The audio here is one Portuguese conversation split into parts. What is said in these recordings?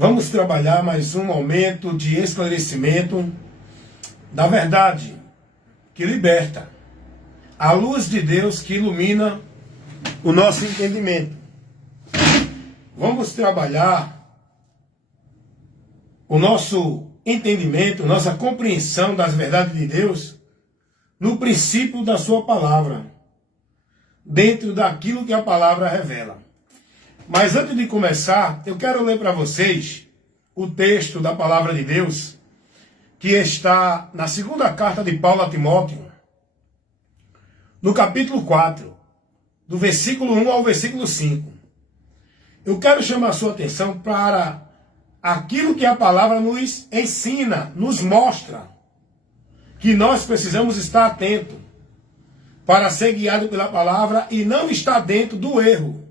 Vamos trabalhar mais um momento de esclarecimento da verdade que liberta, a luz de Deus que ilumina o nosso entendimento. Vamos trabalhar o nosso entendimento, nossa compreensão das verdades de Deus no princípio da sua palavra, dentro daquilo que a palavra revela. Mas antes de começar, eu quero ler para vocês o texto da palavra de Deus, que está na segunda carta de Paulo a Timóteo, no capítulo 4, do versículo 1 ao versículo 5. Eu quero chamar a sua atenção para aquilo que a palavra nos ensina, nos mostra, que nós precisamos estar atentos para ser guiado pela palavra e não estar dentro do erro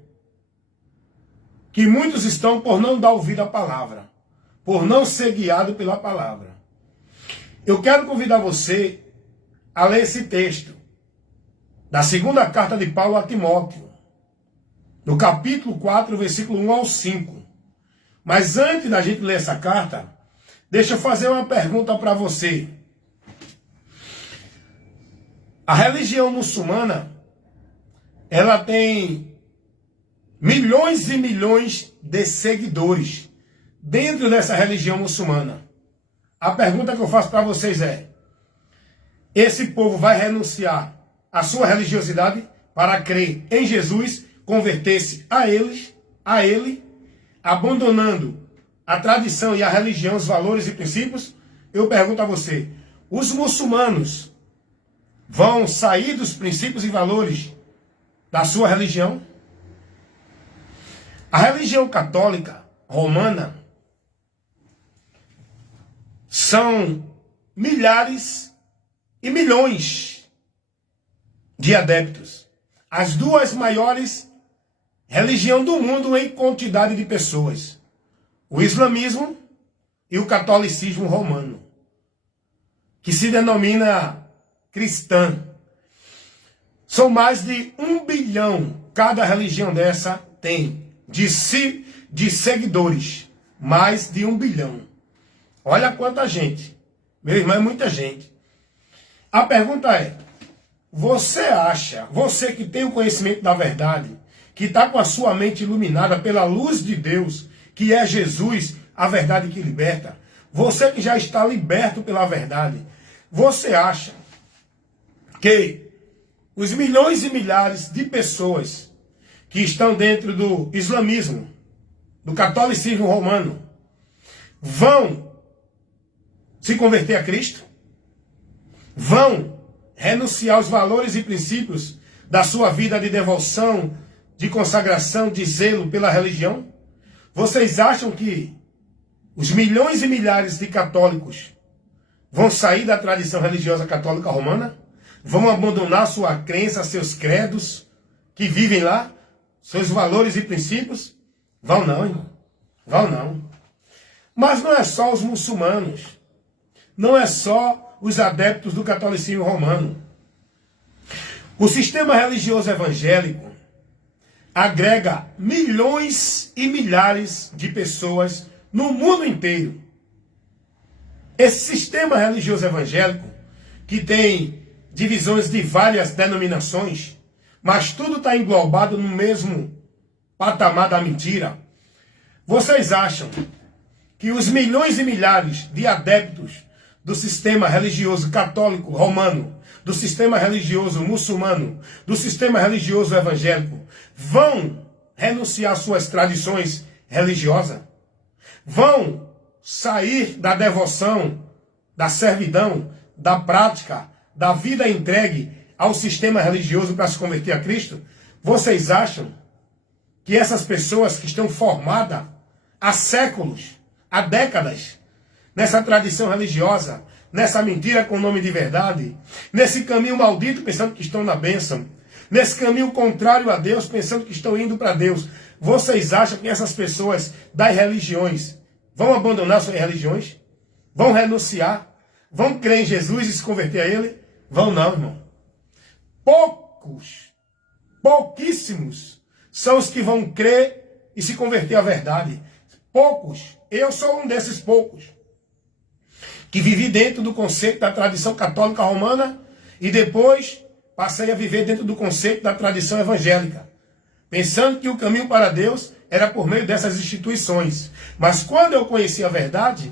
que muitos estão por não dar ouvido à palavra, por não ser guiado pela palavra. Eu quero convidar você a ler esse texto da segunda carta de Paulo a Timóteo, no capítulo 4, versículo 1 ao 5. Mas antes da gente ler essa carta, deixa eu fazer uma pergunta para você. A religião muçulmana, ela tem milhões e milhões de seguidores dentro dessa religião muçulmana. A pergunta que eu faço para vocês é: esse povo vai renunciar à sua religiosidade para crer em Jesus, converter-se a ele, abandonando a tradição e a religião, os valores e princípios? Eu pergunto a você: os muçulmanos vão sair dos princípios e valores da sua religião? A religião católica romana são milhares e milhões de adeptos. As duas maiores religiões do mundo em quantidade de pessoas: o islamismo e o catolicismo romano, que se denomina cristã. São mais de 1 bilhão cada religião dessa tem de seguidores. Mais de 1 bilhão. Olha quanta gente. Meu irmão, é muita gente. A pergunta é: você acha, você que tem o conhecimento da verdade, que está com a sua mente iluminada pela luz de Deus, que é Jesus, a verdade que liberta, você que já está liberto pela verdade, você acha que os milhões e milhares de pessoas que estão dentro do islamismo, do catolicismo romano, vão se converter a Cristo? Vão renunciar aos valores e princípios da sua vida de devoção, de consagração, de zelo pela religião? Vocês acham que os milhões e milhares de católicos vão sair da tradição religiosa católica romana? Vão abandonar sua crença, seus credos que vivem lá? Seus valores e princípios? Vão não, irmão. Vão não. Mas não é só os muçulmanos. Não é só os adeptos do catolicismo romano. O sistema religioso evangélico agrega milhões e milhares de pessoas no mundo inteiro. Esse sistema religioso evangélico, que tem divisões de várias denominações, mas tudo está englobado no mesmo patamar da mentira. Vocês acham que os milhões e milhares de adeptos do sistema religioso católico romano, do sistema religioso muçulmano, do sistema religioso evangélico, vão renunciar às suas tradições religiosas? Vão sair da devoção, da servidão, da prática, da vida entregue ao sistema religioso para se converter a Cristo? Vocês acham que essas pessoas que estão formadas há séculos, há décadas, nessa tradição religiosa, nessa mentira com nome de verdade, nesse caminho maldito pensando que estão na bênção, nesse caminho contrário a Deus pensando que estão indo para Deus, vocês acham que essas pessoas das religiões vão abandonar suas religiões? Vão renunciar? Vão crer em Jesus e se converter a Ele? Vão não, irmão. Pouquíssimos são os que vão crer e se converter à verdade. Poucos Eu sou um desses poucos que vivi dentro do conceito da tradição católica romana e depois passei a viver dentro do conceito da tradição evangélica, pensando que o caminho para Deus era por meio dessas instituições. Mas quando eu conheci a verdade,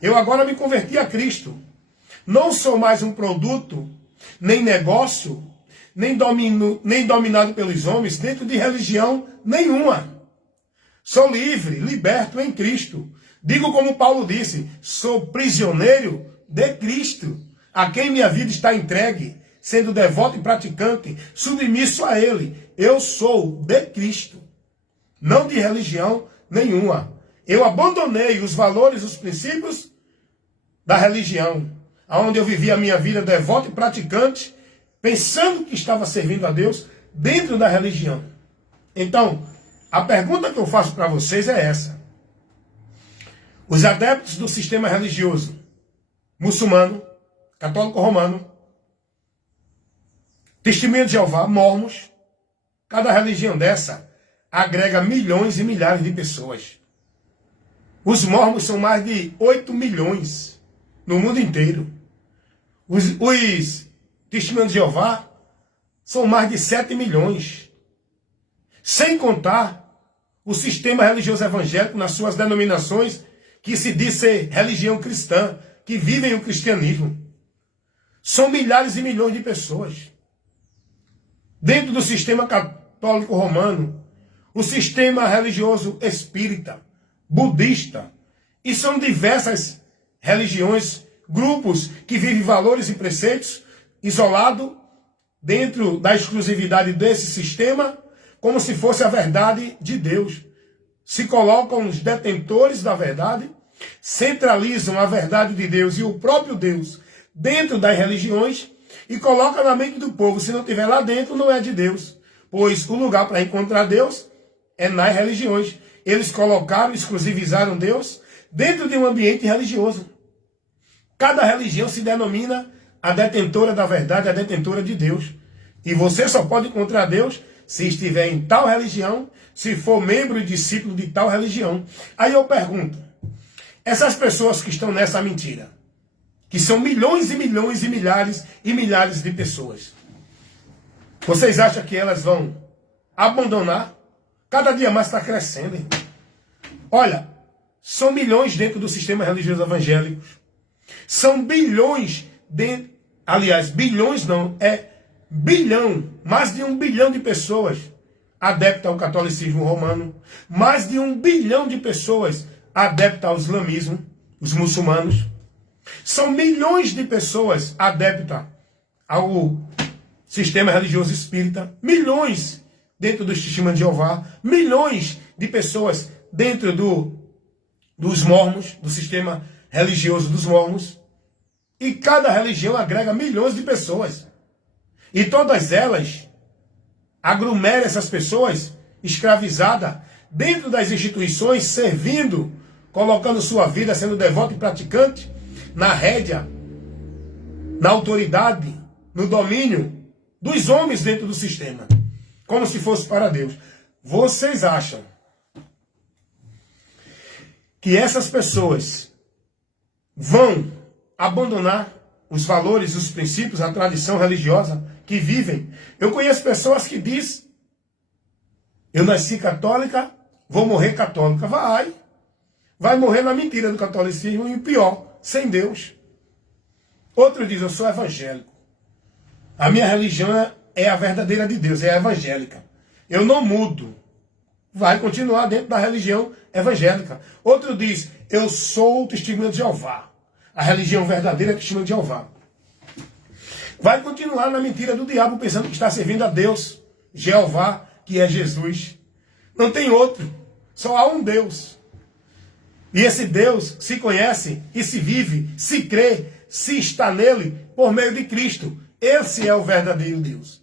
eu agora me converti a Cristo. Não sou mais um produto, nem negócio, nem dominado pelos homens dentro de religião nenhuma. Sou livre, liberto em Cristo. Digo como Paulo disse, sou prisioneiro de Cristo, a quem minha vida está entregue, sendo devoto e praticante, submisso a Ele. Eu sou de Cristo, não de religião nenhuma. Eu abandonei os valores, os princípios da religião, onde eu vivia a minha vida devoto e praticante, pensando que estava servindo a Deus dentro da religião. Então, a pergunta que eu faço para vocês é essa. Os adeptos do sistema religioso muçulmano, católico romano, Testemunha de Jeová, mormons, cada religião dessa agrega milhões e milhares de pessoas. Os mormons são mais de 8 milhões no mundo inteiro. Os Testemunhas de Jeová são mais de 7 milhões. Sem contar o sistema religioso evangélico nas suas denominações, que se diz ser religião cristã, que vivem o cristianismo. São milhares e milhões de pessoas. Dentro do sistema católico romano, o sistema religioso espírita, budista, e são diversas religiões, grupos que vivem valores e preceitos isolado dentro da exclusividade desse sistema, como se fosse a verdade de Deus. Se colocam os detentores da verdade, centralizam a verdade de Deus e o próprio Deus dentro das religiões e colocam na mente do povo, se não estiver lá dentro, não é de Deus. Pois o lugar para encontrar Deus é nas religiões. Eles colocaram, exclusivizaram Deus dentro de um ambiente religioso. Cada religião se denomina a detentora da verdade, a detentora de Deus. E você só pode encontrar Deus se estiver em tal religião, se for membro e discípulo de tal religião. Aí eu pergunto, essas pessoas que estão nessa mentira, que são milhões e milhões e milhares de pessoas, vocês acham que elas vão abandonar? Cada dia mais está crescendo, irmão. Olha, são milhões dentro do sistema religioso evangélico. São bilhões dentro, aliás, bilhões não, é bilhão, mais de 1 bilhão de pessoas adeptas ao catolicismo romano, mais de 1 bilhão de pessoas adeptas ao islamismo, os muçulmanos. São milhões de pessoas adeptas ao sistema religioso espírita, milhões dentro do Testemunho de Jeová, milhões de pessoas dentro dos mormons, do sistema religioso dos mormons. E cada religião agrega milhões de pessoas. E todas elas aglomeram essas pessoas escravizadas dentro das instituições, servindo, colocando sua vida, sendo devoto e praticante, na rédea, na autoridade, no domínio dos homens dentro do sistema, como se fosse para Deus. Vocês acham que essas pessoas vão abandonar os valores, os princípios, a tradição religiosa que vivem? Eu conheço pessoas que dizem, eu nasci católica, vou morrer católica. Vai morrer na mentira do catolicismo e o pior, sem Deus. Outro diz, eu sou evangélico. A minha religião é a verdadeira de Deus, é a evangélica. Eu não mudo. Vai continuar dentro da religião evangélica. Outro diz, eu sou o Testemunho de Jeová. A religião verdadeira é o Testemunho de Jeová. Vai continuar na mentira do diabo, pensando que está servindo a Deus, Jeová, que é Jesus. Não tem outro. Só há um Deus. E esse Deus se conhece e se vive, se crê, se está nele por meio de Cristo. Esse é o verdadeiro Deus.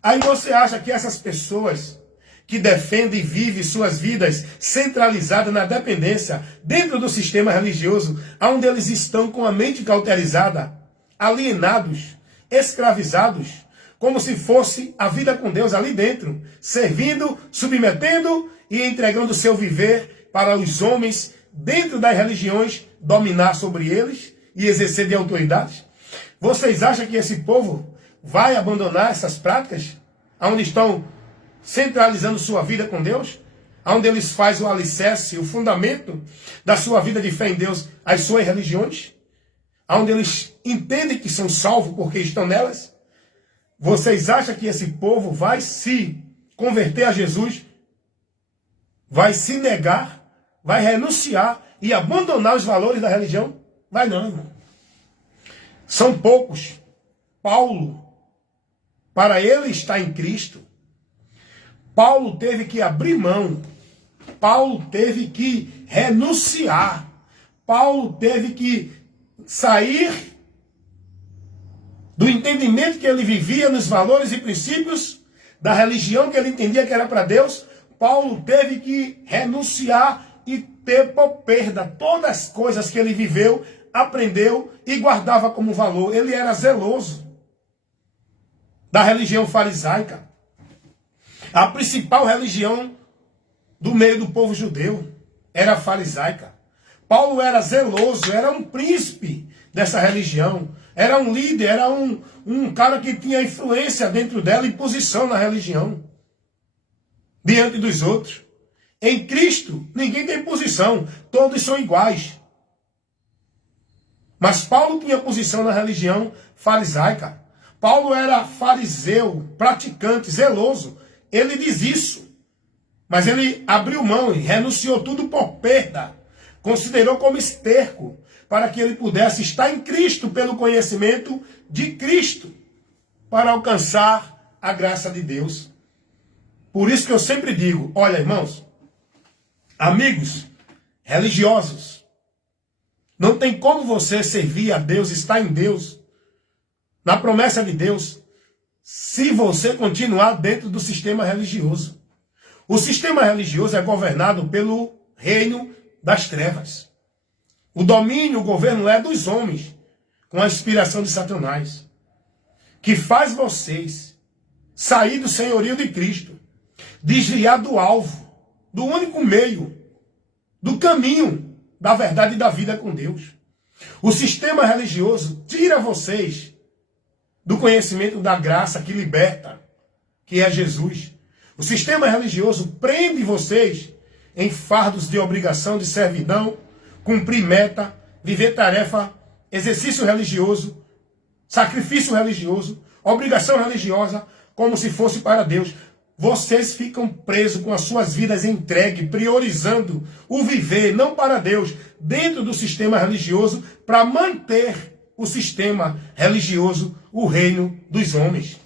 Aí você acha que essas pessoas que defendem e vivem suas vidas centralizadas na dependência dentro do sistema religioso, onde eles estão com a mente cauterizada, alienados, escravizados, como se fosse a vida com Deus ali dentro, servindo, submetendo e entregando seu viver para os homens dentro das religiões, dominar sobre eles e exercer de autoridades? Vocês acham que esse povo vai abandonar essas práticas, onde estão centralizando sua vida com Deus, onde eles fazem o alicerce, o fundamento da sua vida de fé em Deus, as suas religiões, onde eles entendem que são salvos porque estão nelas? Vocês acham que esse povo vai se converter a Jesus, vai se negar, vai renunciar e abandonar os valores da religião? Vai não, irmão. São poucos. Paulo, para ele estar em Cristo, Paulo teve que abrir mão. Paulo teve que renunciar. Paulo teve que sair do entendimento que ele vivia nos valores e princípios da religião que ele entendia que era para Deus. Paulo teve que renunciar e ter por perda todas as coisas que ele viveu, aprendeu e guardava como valor. Ele era zeloso da religião farisaica, a principal religião do meio do povo judeu era a farisaica. Paulo era zeloso, era um príncipe dessa religião, era um líder, era um cara que tinha influência dentro dela e posição na religião, diante dos outros. Em Cristo, ninguém tem posição, todos são iguais. Mas Paulo tinha posição na religião farisaica. Paulo era fariseu, praticante, zeloso. Ele diz isso. Mas ele abriu mão e renunciou tudo por perda. Considerou como esterco para que ele pudesse estar em Cristo pelo conhecimento de Cristo, para alcançar a graça de Deus. Por isso que eu sempre digo, olha, irmãos, amigos religiosos, não tem como você servir a Deus, estar em Deus, na promessa de Deus, se você continuar dentro do sistema religioso. O sistema religioso é governado pelo reino das trevas. O domínio, o governo é dos homens, com a inspiração de Satanás, que faz vocês sair do senhorio de Cristo, desviar do alvo, do único meio, do caminho da verdade e da vida com Deus. O sistema religioso tira vocês do conhecimento da graça que liberta, que é Jesus. O sistema religioso prende vocês em fardos de obrigação, de servidão, cumprir meta, viver tarefa, exercício religioso, sacrifício religioso, obrigação religiosa, como se fosse para Deus. Vocês ficam presos com as suas vidas entregues, priorizando o viver, não para Deus, dentro do sistema religioso, para manter o sistema religioso, o reino dos homens.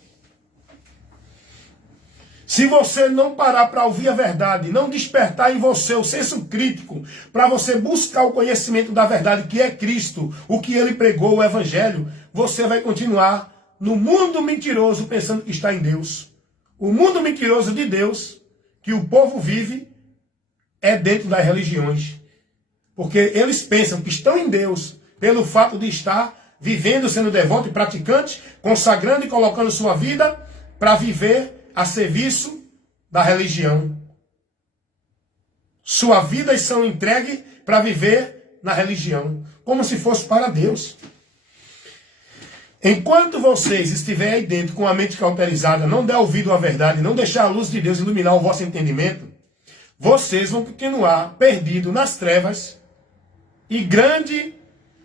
Se você não parar para ouvir a verdade, não despertar em você o senso crítico, para você buscar o conhecimento da verdade, que é Cristo, o que ele pregou, o Evangelho, você vai continuar no mundo mentiroso pensando que está em Deus. O mundo mentiroso de Deus, que o povo vive, é dentro das religiões. Porque eles pensam que estão em Deus pelo fato de estar vivendo, sendo devoto e praticante, consagrando e colocando sua vida para viver a serviço da religião. Suas vidas são entregues para viver na religião, como se fosse para Deus. Enquanto vocês estiverem aí dentro com a mente cauterizada, não der ouvido à verdade, não deixar a luz de Deus iluminar o vosso entendimento, vocês vão continuar perdidos nas trevas, e grande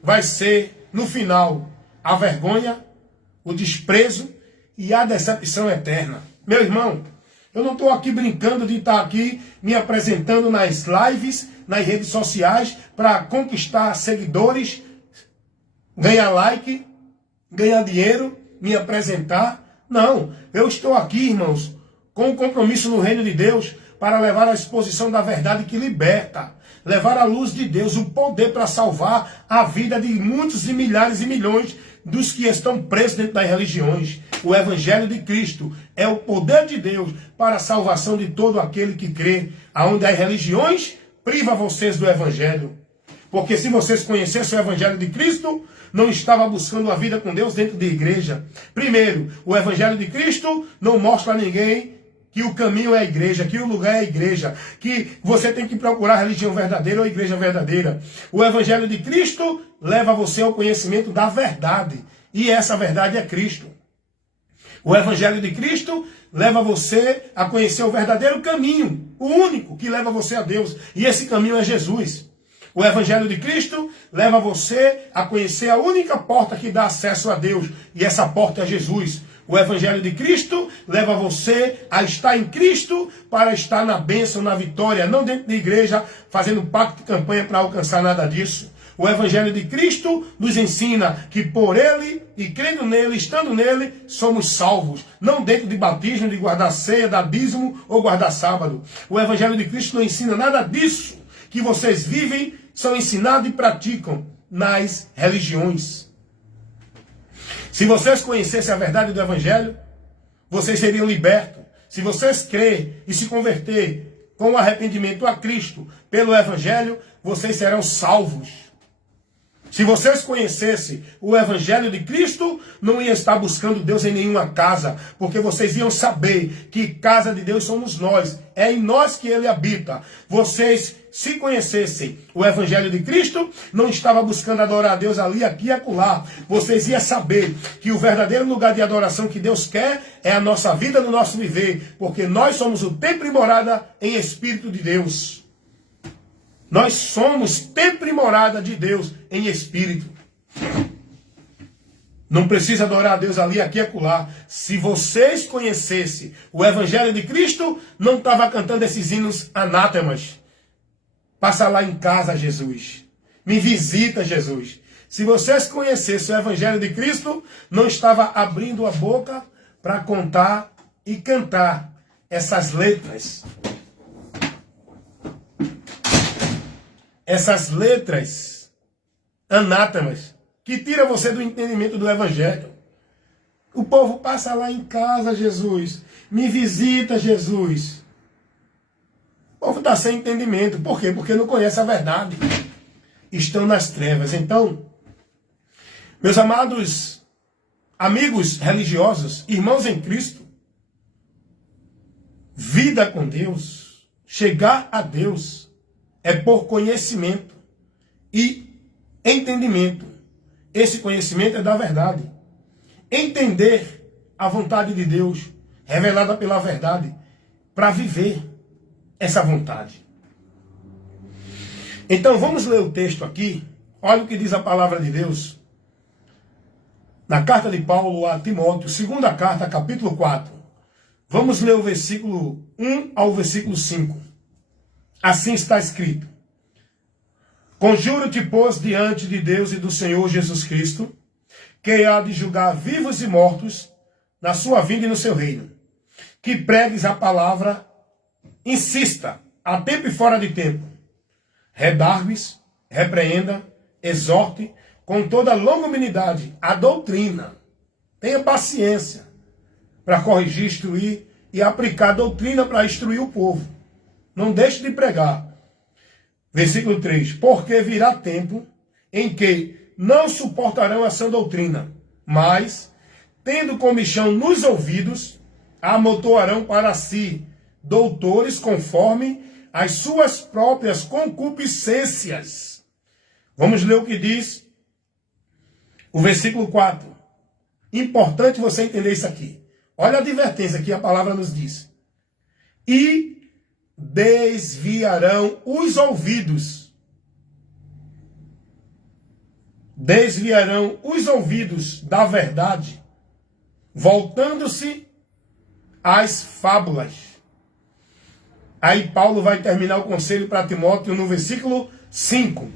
vai ser, no final, a vergonha, o desprezo e a decepção eterna. Meu irmão, eu não estou aqui brincando de estar aqui me apresentando nas lives, nas redes sociais, para conquistar seguidores, ganhar like, ganhar dinheiro, me apresentar. Não, eu estou aqui, irmãos, com um compromisso no reino de Deus, para levar a exposição da verdade que liberta, levar a luz de Deus, o poder para salvar a vida de muitos e milhares e milhões dos que estão presos dentro das religiões. O Evangelho de Cristo é o poder de Deus para a salvação de todo aquele que crê, aonde as religiões privam vocês do Evangelho. Porque se vocês conhecessem o Evangelho de Cristo, não estava buscando a vida com Deus dentro da igreja. Primeiro, o Evangelho de Cristo não mostra a ninguém que o caminho é a igreja, que o lugar é a igreja, que você tem que procurar a religião verdadeira ou a igreja verdadeira. O Evangelho de Cristo leva você ao conhecimento da verdade, e essa verdade é Cristo. O Evangelho de Cristo leva você a conhecer o verdadeiro caminho, o único que leva você a Deus, e esse caminho é Jesus. O Evangelho de Cristo leva você a conhecer a única porta que dá acesso a Deus, e essa porta é Jesus. O Evangelho de Cristo leva você a estar em Cristo para estar na bênção, na vitória, não dentro da igreja, fazendo pacto de campanha para alcançar nada disso. O Evangelho de Cristo nos ensina que por Ele, e crendo nele, estando nele, somos salvos. Não dentro de batismo, de guardar ceia, dar dízimo ou guardar sábado. O Evangelho de Cristo não ensina nada disso que vocês vivem, são ensinados e praticam nas religiões. Se vocês conhecessem a verdade do Evangelho, vocês seriam libertos. Se vocês crerem e se converter com arrependimento a Cristo pelo Evangelho, vocês serão salvos. Se vocês conhecessem o Evangelho de Cristo, não iam estar buscando Deus em nenhuma casa, porque vocês iam saber que casa de Deus somos nós, é em nós que Ele habita. Vocês, se conhecessem o Evangelho de Cristo, não estava buscando adorar a Deus ali, aqui e acolá. Vocês iam saber que o verdadeiro lugar de adoração que Deus quer é a nossa vida, no nosso viver, porque nós somos o templo e morada em Espírito de Deus. Nós somos templo e morada de Deus em Espírito. Não precisa adorar a Deus ali, aqui e acolá. Se vocês conhecessem o Evangelho de Cristo, não estava cantando esses hinos anátemas. Passa lá em casa, Jesus. Me visita, Jesus. Se vocês conhecessem o Evangelho de Cristo, não estava abrindo a boca para contar e cantar essas letras. Essas letras anátemas que tira você do entendimento do Evangelho. O povo passa lá em casa, Jesus. Me visita, Jesus. O povo está sem entendimento. Por quê? Porque não conhece a verdade. Estão nas trevas. Então, meus amados amigos religiosos, irmãos em Cristo, vida com Deus, chegar a Deus, é por conhecimento e entendimento. Esse conhecimento é da verdade. Entender a vontade de Deus, revelada pela verdade, para viver essa vontade. Então vamos ler o texto aqui. Olha o que diz a palavra de Deus. Na carta de Paulo a Timóteo, segunda carta, capítulo 4. Vamos ler o versículo 1 ao versículo 5. Assim está escrito: Conjuro-te, pois, diante de Deus e do Senhor Jesus Cristo, que há de julgar vivos e mortos na sua vinda e no seu reino, que pregues a palavra, insista, a tempo e fora de tempo, redargues, repreenda, exorte, com toda longanimidade, a doutrina. Tenha paciência para corrigir, instruir e aplicar a doutrina para instruir o povo. Não deixe de pregar. Versículo 3. Porque virá tempo em que não suportarão a sã doutrina, mas, tendo comichão nos ouvidos, amontoarão para si doutores conforme as suas próprias concupiscências. Vamos ler o que diz o versículo 4. Importante você entender isso aqui. Olha a advertência que a palavra nos diz. E desviarão os ouvidos. Desviarão os ouvidos da verdade, voltando-se às fábulas. Aí Paulo vai terminar o conselho para Timóteo no versículo 5.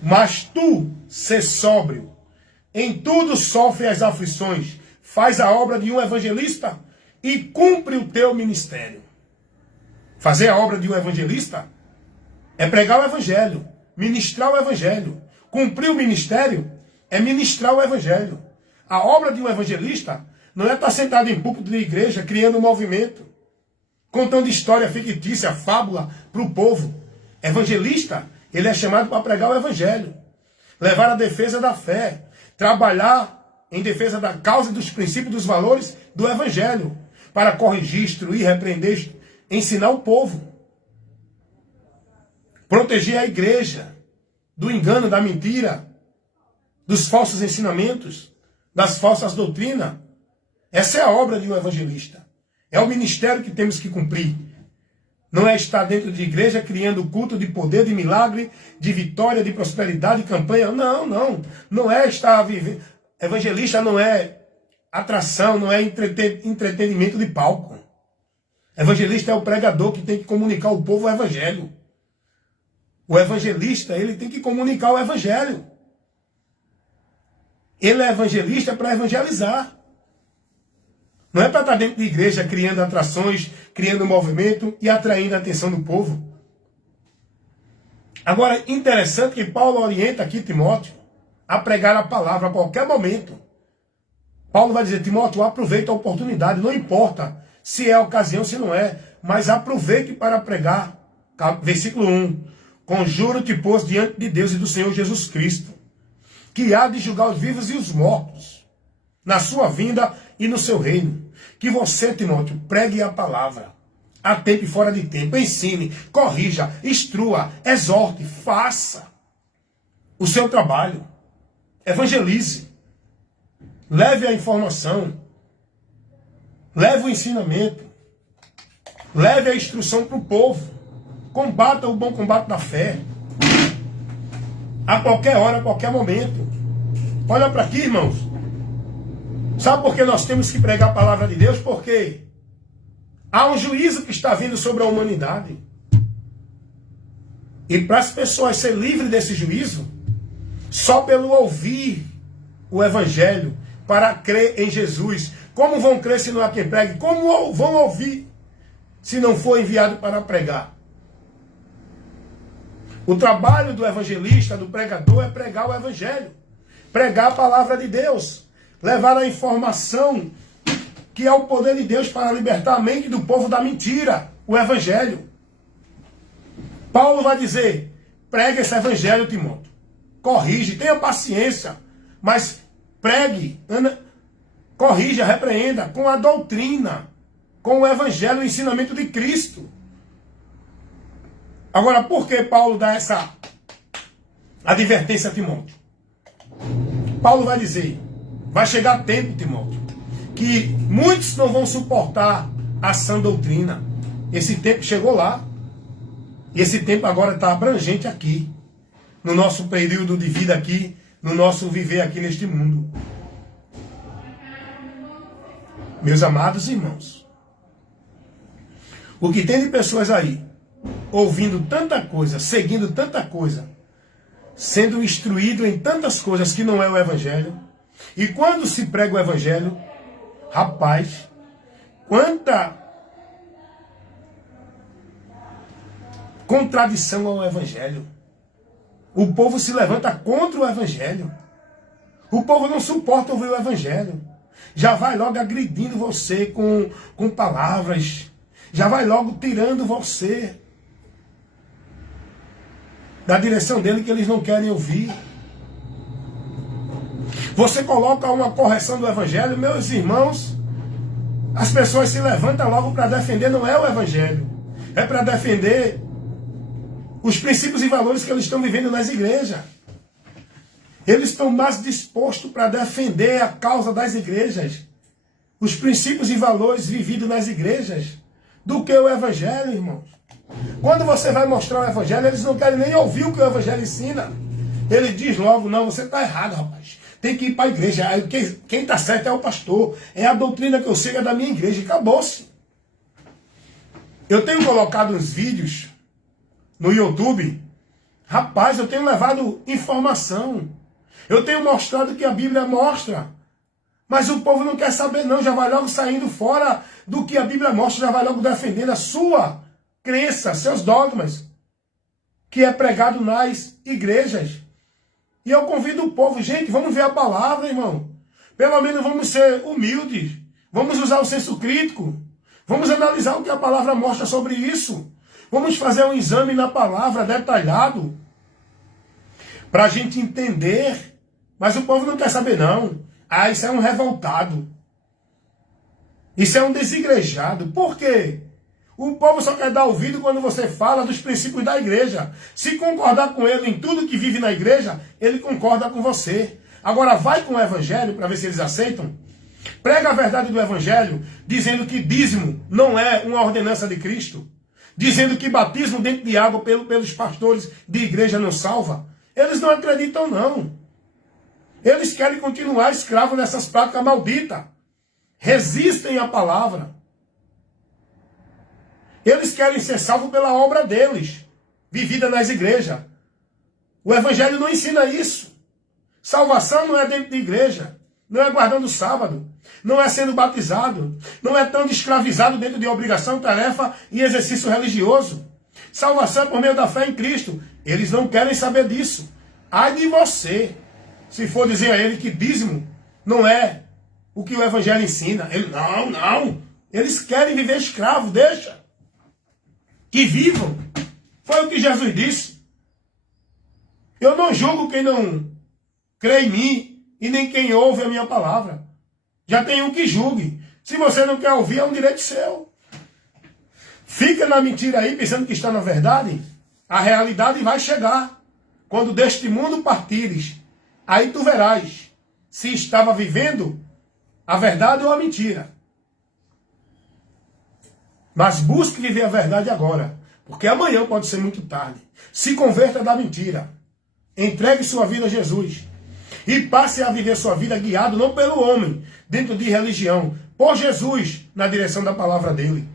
Mas tu, sê sóbrio, em tudo sofre as aflições, faz a obra de um evangelista e cumpre o teu ministério. Fazer a obra de um evangelista é pregar o evangelho, ministrar o evangelho. Cumprir o ministério é ministrar o evangelho. A obra de um evangelista não é estar sentado em púlpito de igreja criando um movimento, contando história fictícia, fábula para o povo. Evangelista, ele é chamado para pregar o evangelho, levar a defesa da fé, trabalhar em defesa da causa e dos princípios, dos valores do evangelho. para corrigir, instruir, repreender, ensinar o povo. Proteger a igreja do engano, da mentira, dos falsos ensinamentos, das falsas doutrinas. Essa é a obra de um evangelista. É o ministério que temos que cumprir. Não é estar dentro de igreja criando culto de poder, de milagre, de vitória, de prosperidade, de campanha. Não, não. Não é estar vivendo. Evangelista não é atração, não é entretenimento de palco. Evangelista é o pregador que tem que comunicar ao povo o evangelho. O evangelista, ele tem que comunicar o evangelho. Ele é evangelista para evangelizar. Não é para estar dentro de igreja criando atrações, criando movimento e atraindo a atenção do povo. Agora, interessante que Paulo orienta aqui Timóteo a pregar a palavra a qualquer momento. Paulo vai dizer, Timóteo, aproveita a oportunidade, não importa se é a ocasião, se não é, mas aproveite para pregar. Versículo 1. Conjuro-te, pois, diante de Deus e do Senhor Jesus Cristo, que há de julgar os vivos e os mortos, na sua vinda e no seu reino. Que você, Timóteo, pregue a palavra, a tempo e fora de tempo, ensine, corrija, instrua, exorte, faça o seu trabalho, evangelize, leve a informação, leve o ensinamento, leve a instrução para o povo. Combata o bom combate da fé. A qualquer hora, a qualquer momento. Olha para aqui, irmãos. Sabe por que nós temos que pregar a palavra de Deus? Porque há um juízo que está vindo sobre a humanidade. E para as pessoas serem livres desse juízo, só pelo ouvir o evangelho, para crer em Jesus. Como vão crer se não há quem pregue? Como vão ouvir se não for enviado para pregar? O trabalho do evangelista, do pregador, é pregar o evangelho. Pregar a palavra de Deus. Levar a informação que é o poder de Deus para libertar a mente do povo da mentira. O evangelho. Paulo vai dizer, pregue esse evangelho, Timóteo. Corrige, tenha paciência. Mas pregue, corrija, repreenda com a doutrina. Com o evangelho, o ensinamento de Cristo. Agora, por que Paulo dá essa advertência a Timóteo? Paulo vai dizer, vai chegar tempo, Timóteo, que muitos não vão suportar a sã doutrina. Esse tempo chegou lá. E esse tempo agora está abrangente aqui. No nosso período de vida aqui, no nosso viver aqui neste mundo. Meus amados irmãos, o que tem de pessoas aí, ouvindo tanta coisa, seguindo tanta coisa, sendo instruído em tantas coisas que não é o evangelho. E quando se prega o evangelho, rapaz, quanta contradição ao evangelho. O povo se levanta contra o evangelho. O povo não suporta ouvir o evangelho. Já vai logo agredindo você com palavras. Já vai logo tirando você da direção dele que eles não querem ouvir. Você coloca uma correção do evangelho, meus irmãos, as pessoas se levantam logo para defender, não é o evangelho. É para defender os princípios e valores que eles estão vivendo nas igrejas. Eles estão mais dispostos para defender a causa das igrejas, os princípios e valores vividos nas igrejas, do que o evangelho, irmãos. Quando você vai mostrar o evangelho, eles não querem nem ouvir o que o evangelho ensina. Ele diz logo, não, você está errado, rapaz. Tem que ir para a igreja. Quem está certo é o pastor. É a doutrina que eu sigo, é da minha igreja. E acabou-se. Eu tenho colocado uns vídeos no YouTube. Rapaz, eu tenho levado informação. Eu tenho mostrado o que a Bíblia mostra. Mas o povo não quer saber não. Já vai logo saindo fora do que a Bíblia mostra. Já vai logo defendendo a sua crença, seus dogmas, que é pregado nas igrejas. E eu convido o povo, gente, vamos ver a palavra, irmão. Pelo menos vamos ser humildes. Vamos usar o senso crítico. Vamos analisar o que a palavra mostra sobre isso. Vamos fazer um exame na palavra detalhado, para a gente entender. Mas o povo não quer saber não. Ah, isso é um revoltado. Isso é um desigrejado. Por quê? O povo só quer dar ouvido quando você fala dos princípios da igreja. Se concordar com ele em tudo que vive na igreja, ele concorda com você. Agora vai com o evangelho para ver se eles aceitam. Prega a verdade do evangelho, dizendo que dízimo não é uma ordenança de Cristo. Dizendo que batismo dentro de água pelos pastores de igreja não salva. Eles não acreditam, não. Eles querem continuar escravos nessas práticas malditas. Resistem à palavra. Eles querem ser salvos pela obra deles, vivida nas igrejas. O evangelho não ensina isso. Salvação não é dentro de igreja, não é guardando o sábado, não é sendo batizado, não é estando escravizado dentro de obrigação, tarefa e exercício religioso. Salvação é por meio da fé em Cristo. Eles não querem saber disso. Ai de você, se for dizer a ele que dízimo não é o que o evangelho ensina. Ele, não. Eles querem viver escravo, deixa. Que vivam. Foi o que Jesus disse. Eu não julgo quem não crê em mim e nem quem ouve a minha palavra. Já tem um que julgue. Se você não quer ouvir, é um direito seu. Fica na mentira aí, pensando que está na verdade. A realidade vai chegar. Quando deste mundo partires, aí tu verás se estava vivendo a verdade ou a mentira. Mas busque viver a verdade agora, porque amanhã pode ser muito tarde. Se converta da mentira. Entregue sua vida a Jesus. E passe a viver sua vida guiado não pelo homem, dentro de religião, por Jesus, na direção da palavra dele.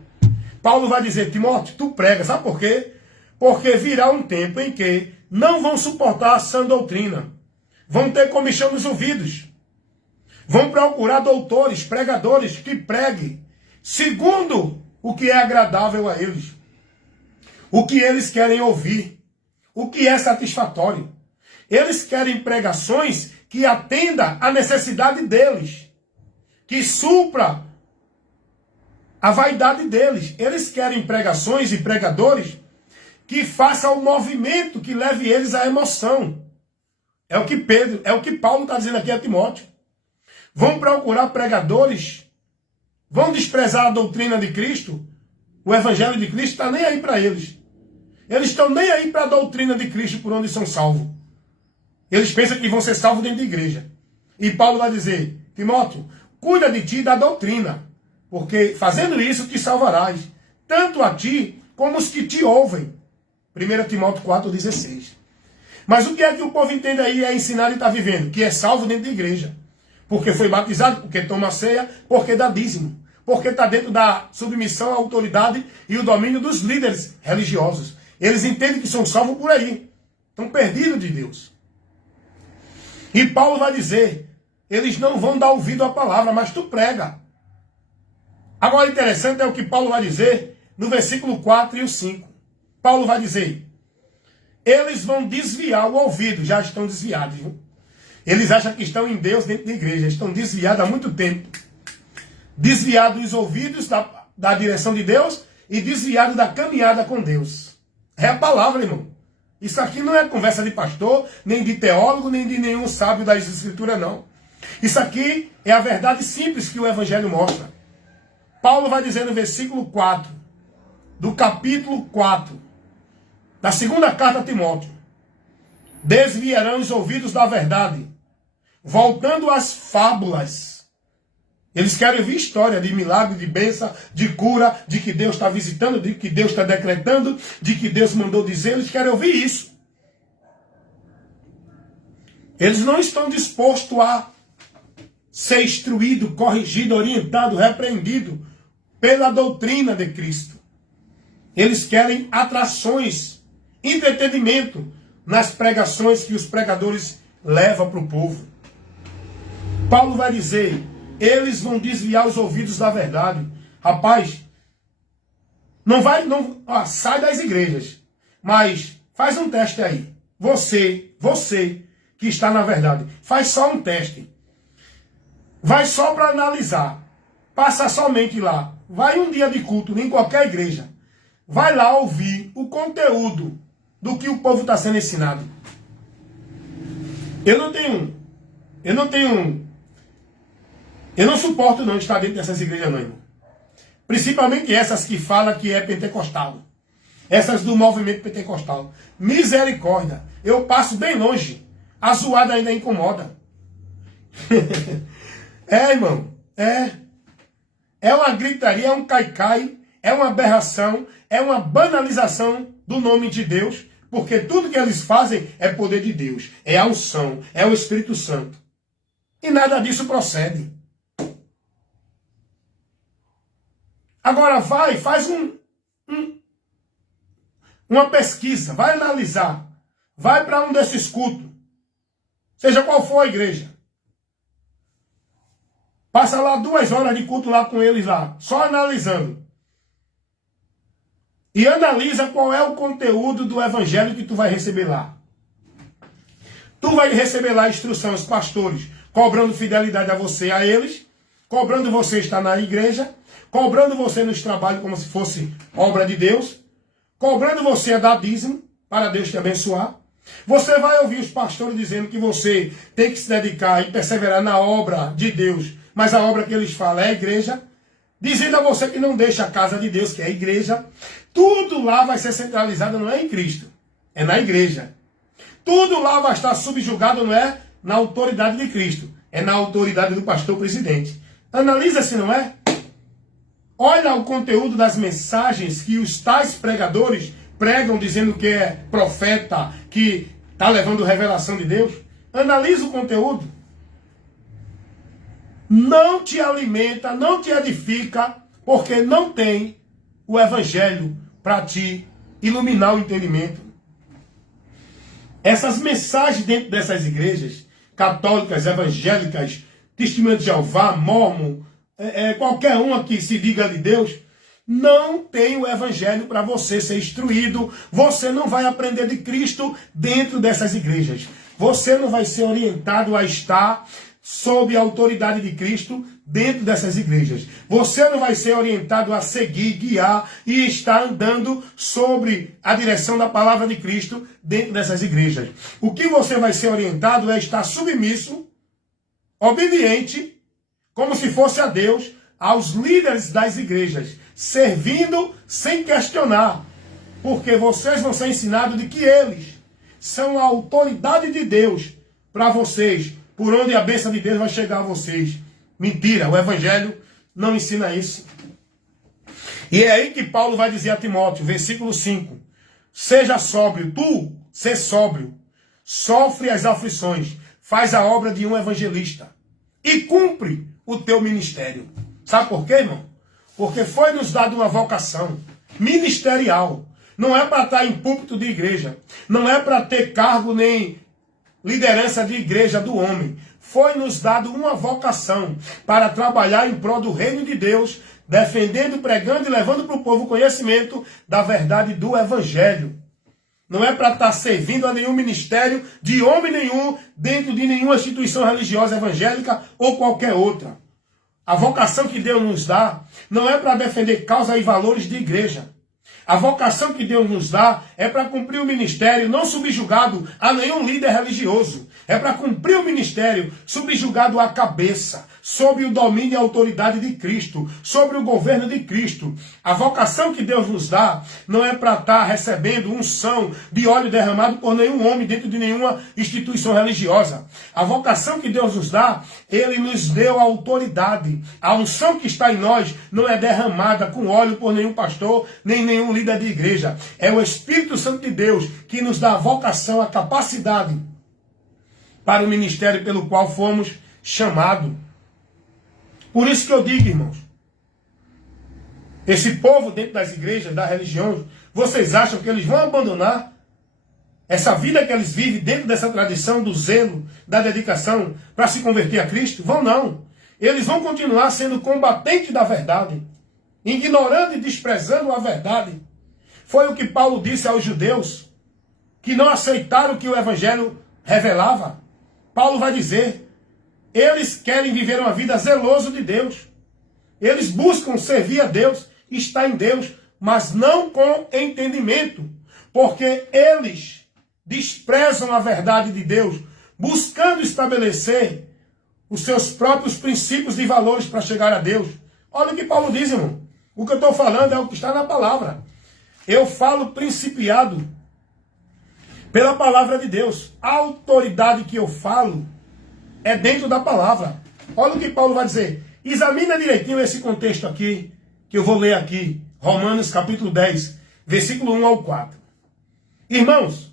Paulo vai dizer, Timóteo, tu prega, sabe por quê? Porque virá um tempo em que não vão suportar a sã doutrina. Vão ter comichão nos ouvidos. Vão procurar doutores, pregadores que preguem segundo o que é agradável a eles, o que eles querem ouvir, o que é satisfatório. Eles querem pregações que atenda à necessidade deles, que supra a vaidade deles. Eles querem pregações e pregadores que façam o movimento que leve eles à emoção. É o que Paulo está dizendo aqui a Timóteo. Vão procurar pregadores, vão desprezar a doutrina de Cristo, o evangelho de Cristo está nem aí para eles. Eles estão nem aí para a doutrina de Cristo por onde são salvos. Eles pensam que vão ser salvos dentro da igreja. E Paulo vai dizer, Timóteo, cuida de ti e da doutrina, porque fazendo isso te salvarás, tanto a ti como os que te ouvem. 1 Timóteo 4,16. Mas o que é que o povo entende aí é ensinar e está vivendo? Que é salvo dentro da igreja. Porque foi batizado, porque toma ceia, porque dá dízimo. Porque está dentro da submissão à autoridade e o domínio dos líderes religiosos. Eles entendem que são salvos por aí. Estão perdidos de Deus. E Paulo vai dizer, eles não vão dar ouvido à palavra, mas tu prega. Agora interessante é o que Paulo vai dizer no versículo 4 e o 5. Paulo vai dizer, eles vão desviar o ouvido, já estão desviados, viu? Eles acham que estão em Deus dentro da igreja, estão desviados há muito tempo. Desviados os ouvidos da direção de Deus e desviados da caminhada com Deus. É a palavra, irmão. Isso aqui não é conversa de pastor, nem de teólogo, nem de nenhum sábio das escrituras, não. Isso aqui é a verdade simples que o evangelho mostra. Paulo vai dizer no versículo 4, do capítulo 4, da segunda carta a Timóteo, desviarão os ouvidos da verdade, voltando às fábulas. Eles querem ouvir história de milagre, de bênção, de cura, de que Deus está visitando, de que Deus está decretando, de que Deus mandou dizer. Eles querem ouvir isso. Eles não estão dispostos a ser instruído, corrigido, orientado, repreendido pela doutrina de Cristo. Eles querem atrações, entretenimento nas pregações que os pregadores levam para o povo. Paulo vai dizer, eles vão desviar os ouvidos da verdade. Rapaz, sai das igrejas, mas faz um teste aí. Você que está na verdade, faz só um teste. Vai só para analisar. Passa somente lá. Vai um dia de culto em qualquer igreja. Vai lá ouvir o conteúdo do que o povo está sendo ensinado. Eu não suporto não estar dentro dessas igrejas não, irmão. Principalmente essas que falam que é pentecostal. Essas do movimento pentecostal. Misericórdia. Eu passo bem longe. A zoada ainda incomoda. Irmão. É uma gritaria, é um caicai, é uma aberração, é uma banalização do nome de Deus, porque tudo que eles fazem é poder de Deus, é a unção, é o Espírito Santo. E nada disso procede. Agora faz uma pesquisa, vai analisar, vai para um desses cultos, seja qual for a igreja. Passa lá 2 horas de culto lá com eles lá, só analisando. E analisa qual é o conteúdo do evangelho que tu vai receber lá. Tu vai receber lá instrução, os pastores, cobrando fidelidade a você, a eles, cobrando você estar na igreja, cobrando você nos trabalhos como se fosse obra de Deus, cobrando você a dar dízimo para Deus te abençoar. Você vai ouvir os pastores dizendo que você tem que se dedicar e perseverar na obra de Deus, mas a obra que eles falam é a igreja, dizendo a você que não deixa a casa de Deus, que é a igreja. Tudo lá vai ser centralizado, não é em Cristo, é na igreja. Tudo lá vai estar subjugado, não é na autoridade de Cristo, é na autoridade do pastor presidente. Analisa se não é. Olha o conteúdo das mensagens que os tais pregadores pregam dizendo que é profeta, que está levando revelação de Deus. Analisa o conteúdo. Não te alimenta, não te edifica, porque não tem o evangelho para te iluminar o entendimento. Essas mensagens dentro dessas igrejas, católicas, evangélicas, Testemunho de Jeová, Mórmon, qualquer uma que se diga de Deus, não tem o evangelho para você ser instruído. Você não vai aprender de Cristo dentro dessas igrejas. Você não vai ser orientado a estar sob a autoridade de Cristo dentro dessas igrejas. Você não vai ser orientado a seguir, guiar e estar andando sobre a direção da palavra de Cristo dentro dessas igrejas. O que você vai ser orientado é estar submisso, obediente, como se fosse a Deus, aos líderes das igrejas, servindo sem questionar, porque vocês vão ser ensinados de que eles são a autoridade de Deus para vocês, por onde a bênção de Deus vai chegar a vocês. Mentira, o evangelho não ensina isso. E é aí que Paulo vai dizer a Timóteo, versículo 5, seja sóbrio, tu, sê sóbrio, sofre as aflições, faz a obra de um evangelista e cumpre o teu ministério. Sabe por quê, irmão? Porque foi nos dado uma vocação ministerial. Não é para estar em púlpito de igreja. Não é para ter cargo nem liderança de igreja do homem. Foi nos dado uma vocação para trabalhar em prol do reino de Deus, defendendo, pregando e levando para o povo o conhecimento da verdade do evangelho. Não é para estar servindo a nenhum ministério de homem nenhum, dentro de nenhuma instituição religiosa evangélica ou qualquer outra. A vocação que Deus nos dá não é para defender causa e valores de igreja. A vocação que Deus nos dá é para cumprir o ministério não subjugado a nenhum líder religioso. É para cumprir o ministério subjugado à cabeça, sob o domínio e a autoridade de Cristo, sobre o governo de Cristo. A vocação que Deus nos dá não é para estar recebendo unção de óleo derramado por nenhum homem dentro de nenhuma instituição religiosa. A vocação que Deus nos dá, Ele nos deu a autoridade. A unção que está em nós não é derramada com óleo por nenhum pastor, nem nenhum líder de igreja. É o Espírito Santo de Deus que nos dá a vocação, a capacidade para o ministério pelo qual fomos chamados. Por isso que eu digo, irmãos, esse povo dentro das igrejas, das religiões, vocês acham que eles vão abandonar essa vida que eles vivem dentro dessa tradição do zelo, da dedicação para se converter a Cristo? Vão não. Eles vão continuar sendo combatentes da verdade, ignorando e desprezando a verdade. Foi o que Paulo disse aos judeus, que não aceitaram o que o evangelho revelava. Paulo vai dizer, eles querem viver uma vida zelosa de Deus. Eles buscam servir a Deus, estar em Deus, mas não com entendimento, porque eles desprezam a verdade de Deus, buscando estabelecer os seus próprios princípios e valores para chegar a Deus. Olha o que Paulo diz, irmão. O que eu estou falando é o que está na palavra. Eu falo principiado pela palavra de Deus. A autoridade que eu falo é dentro da palavra. Olha o que Paulo vai dizer. Examina direitinho esse contexto aqui, que eu vou ler aqui. Romanos capítulo 10, versículo 1 ao 4. Irmãos,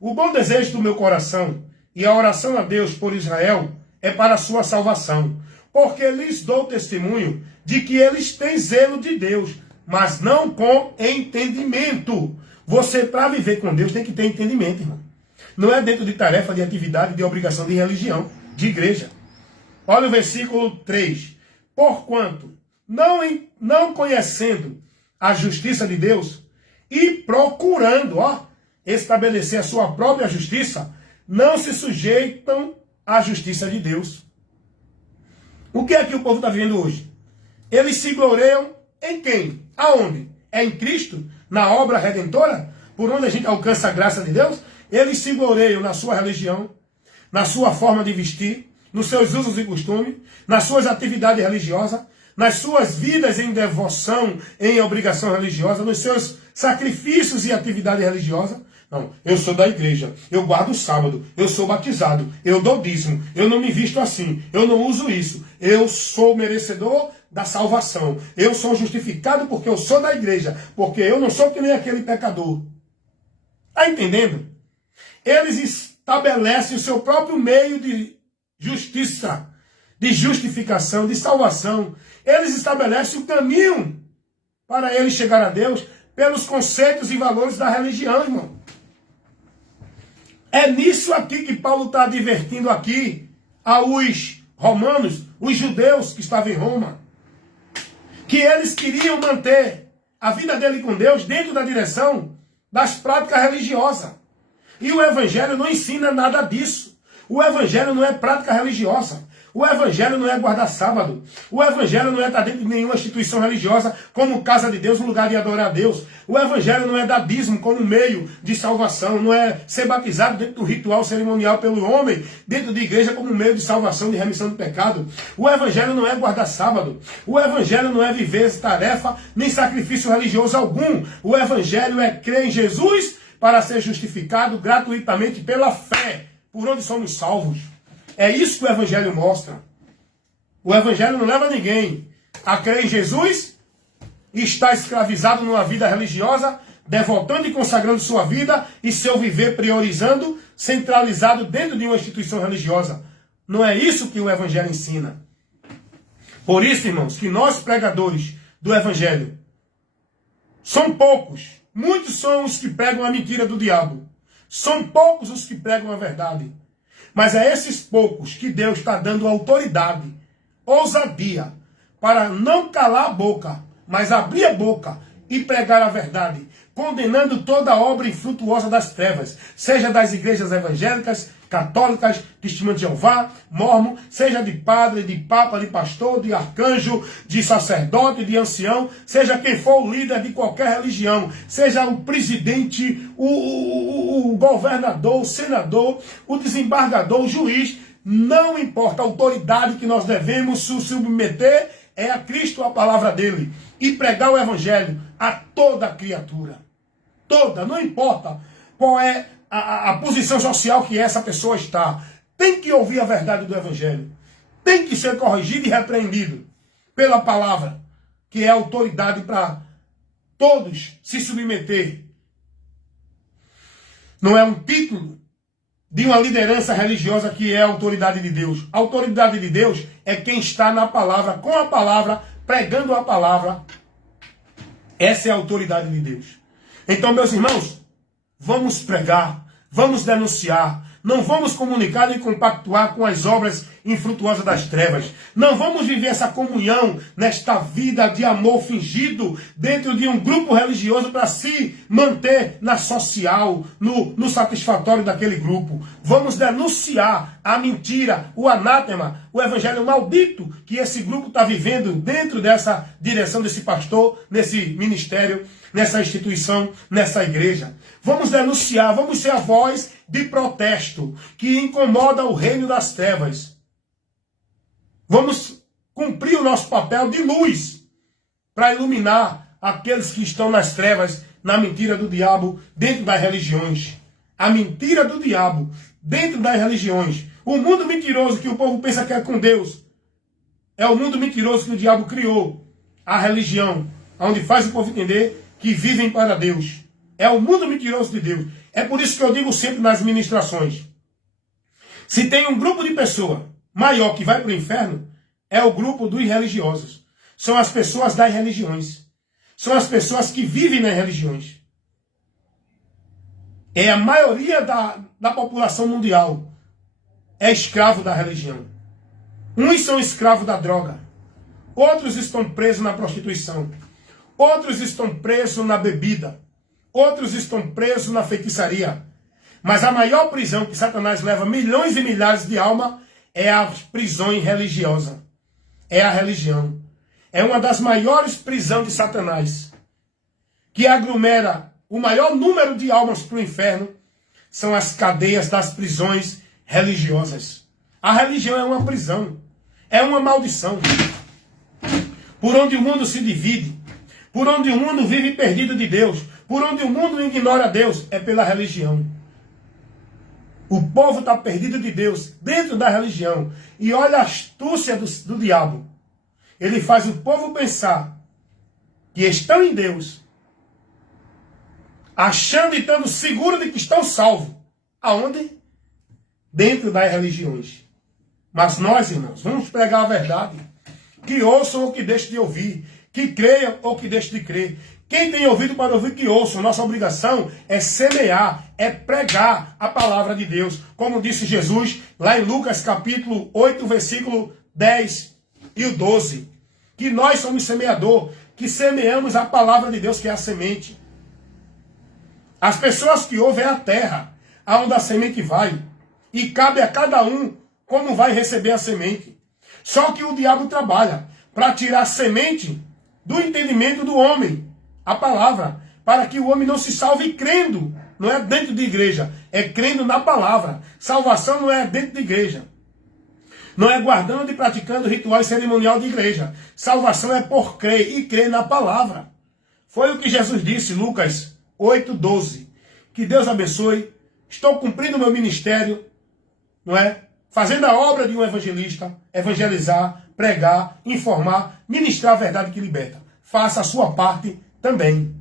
o bom desejo do meu coração e a oração a Deus por Israel é para a sua salvação, porque lhes dou testemunho de que eles têm zelo de Deus, mas não com entendimento. Você, para viver com Deus, tem que ter entendimento, irmão. Não é dentro de tarefa, de atividade, de obrigação de religião, de igreja. Olha o versículo 3. Porquanto, não conhecendo a justiça de Deus e procurando, estabelecer a sua própria justiça, não se sujeitam à justiça de Deus. O que é que o povo está vivendo hoje? Eles se gloriam em quem? Aonde? É em Cristo? Na obra redentora? Por onde a gente alcança a graça de Deus? Eles se gloriam na sua religião, na sua forma de vestir, nos seus usos e costumes, nas suas atividades religiosas, nas suas vidas em devoção, em obrigação religiosa, nos seus sacrifícios e atividade religiosa. Não, eu sou da igreja, eu guardo o sábado, eu sou batizado, eu dou dízimo, eu não me visto assim, eu não uso isso, eu sou merecedor da salvação, eu sou justificado porque eu sou da igreja, porque eu não sou que nem aquele pecador. Está entendendo? Eles estabelecem o seu próprio meio de justiça, de justificação, de salvação. Eles estabelecem o caminho para eles chegar a Deus pelos conceitos e valores da religião, irmão. É nisso aqui que Paulo está advertindo aqui aos romanos, os judeus que estavam em Roma, que eles queriam manter a vida dele com Deus dentro da direção das práticas religiosas. E o evangelho não ensina nada disso. O evangelho não é prática religiosa. O evangelho não é guardar sábado. O evangelho não é estar dentro de nenhuma instituição religiosa como casa de Deus, um lugar de adorar a Deus. O evangelho não é dar dízimo como meio de salvação. Não é ser batizado dentro do ritual cerimonial pelo homem, dentro de igreja como meio de salvação, de remissão do pecado. O evangelho não é guardar sábado. O evangelho não é viver tarefa nem sacrifício religioso algum. O evangelho é crer em Jesus para ser justificado gratuitamente pela fé, por onde somos salvos. É isso que o evangelho mostra. O evangelho não leva ninguém a crer em Jesus e estar escravizado numa vida religiosa, devotando e consagrando sua vida e seu viver priorizando, centralizado dentro de uma instituição religiosa. Não é isso que o evangelho ensina. Por isso, irmãos, que nós pregadores do evangelho são poucos. Muitos são os que pregam a mentira do diabo. São poucos os que pregam a verdade. Mas é esses poucos que Deus está dando autoridade, ousadia, para não calar a boca, mas abrir a boca e pregar a verdade, condenando toda a obra infrutuosa das trevas, seja das igrejas evangélicas, católicas, testemunho de Jeová, mormon, seja de padre, de papa, de pastor, de arcanjo, de sacerdote, de ancião, seja quem for o líder de qualquer religião, seja o presidente, o governador, o senador, o desembargador, o juiz, não importa a autoridade que nós devemos submeter, é a Cristo, a palavra dele, e pregar o evangelho a toda criatura. Toda, não importa qual é a posição social que essa pessoa está. Tem que ouvir a verdade do evangelho. Tem que ser corrigido e repreendido pela palavra, que é a autoridade para todos se submeter. Não é um título de uma liderança religiosa que é a autoridade de Deus. A autoridade de Deus é quem está na palavra, com a palavra, pregando a palavra. Essa é a autoridade de Deus. Então, meus irmãos, vamos pregar, vamos denunciar, não vamos comunicar e compactuar com as obras infrutuosas das trevas. Não vamos viver essa comunhão nesta vida de amor fingido dentro de um grupo religioso para se manter na social, no satisfatório daquele grupo. Vamos denunciar a mentira, o anátema, o evangelho maldito que esse grupo está vivendo dentro dessa direção desse pastor, nesse ministério, nessa instituição, nessa igreja. Vamos denunciar, vamos ser a voz de protesto que incomoda o reino das trevas. Vamos cumprir o nosso papel de luz para iluminar aqueles que estão nas trevas, na mentira do diabo, dentro das religiões. A mentira do diabo dentro das religiões. O mundo mentiroso que o povo pensa que é com Deus. É o mundo mentiroso que o diabo criou. A religião, onde faz o povo entender que vivem para Deus. É o mundo mentiroso de Deus. É por isso que eu digo sempre nas ministrações. Se tem um grupo de pessoas maior que vai para o inferno, é o grupo dos religiosos. São as pessoas das religiões. São as pessoas que vivem nas religiões. É a maioria da população mundial é escravo da religião. Uns são escravos da droga. Outros estão presos na prostituição. Outros estão presos na bebida. Outros estão presos na feitiçaria. Mas a maior prisão que Satanás leva milhões e milhares de almas é a prisão religiosa. É a religião. É uma das maiores prisões de Satanás. Que aglomera o maior número de almas para o inferno. São as cadeias das prisões religiosas. A religião é uma prisão. É uma maldição. Por onde o mundo se divide. Por onde o mundo vive perdido de Deus. Por onde o mundo ignora Deus. É pela religião. O povo está perdido de Deus dentro da religião. E olha a astúcia do diabo. Ele faz o povo pensar que estão em Deus, achando e estando seguro de que estão salvos. Aonde? Dentro das religiões. Mas nós, irmãos, vamos pregar a verdade. Que ouçam ou que deixem de ouvir. Que creiam ou que deixem de crer. Quem tem ouvido para ouvir, que ouçam. Nossa obrigação é semear, é pregar a palavra de Deus. Como disse Jesus lá em Lucas capítulo 8, versículo 10 e o 12. Que nós somos semeador, que semeamos a palavra de Deus, que é a semente. As pessoas que ouvem é a terra, aonde a semente vai. E cabe a cada um como vai receber a semente. Só que o diabo trabalha para tirar a semente do entendimento do homem. A palavra, para que o homem não se salve crendo. Não é dentro de igreja, é crendo na palavra. Salvação não é dentro de igreja. Não é guardando e praticando ritual e cerimonial de igreja. Salvação é por crer e crer na palavra. Foi o que Jesus disse, Lucas 8:12. Que Deus abençoe. Estou cumprindo o meu ministério, não é? Fazendo a obra de um evangelista, evangelizar, pregar, informar, ministrar a verdade que liberta. Faça a sua parte também.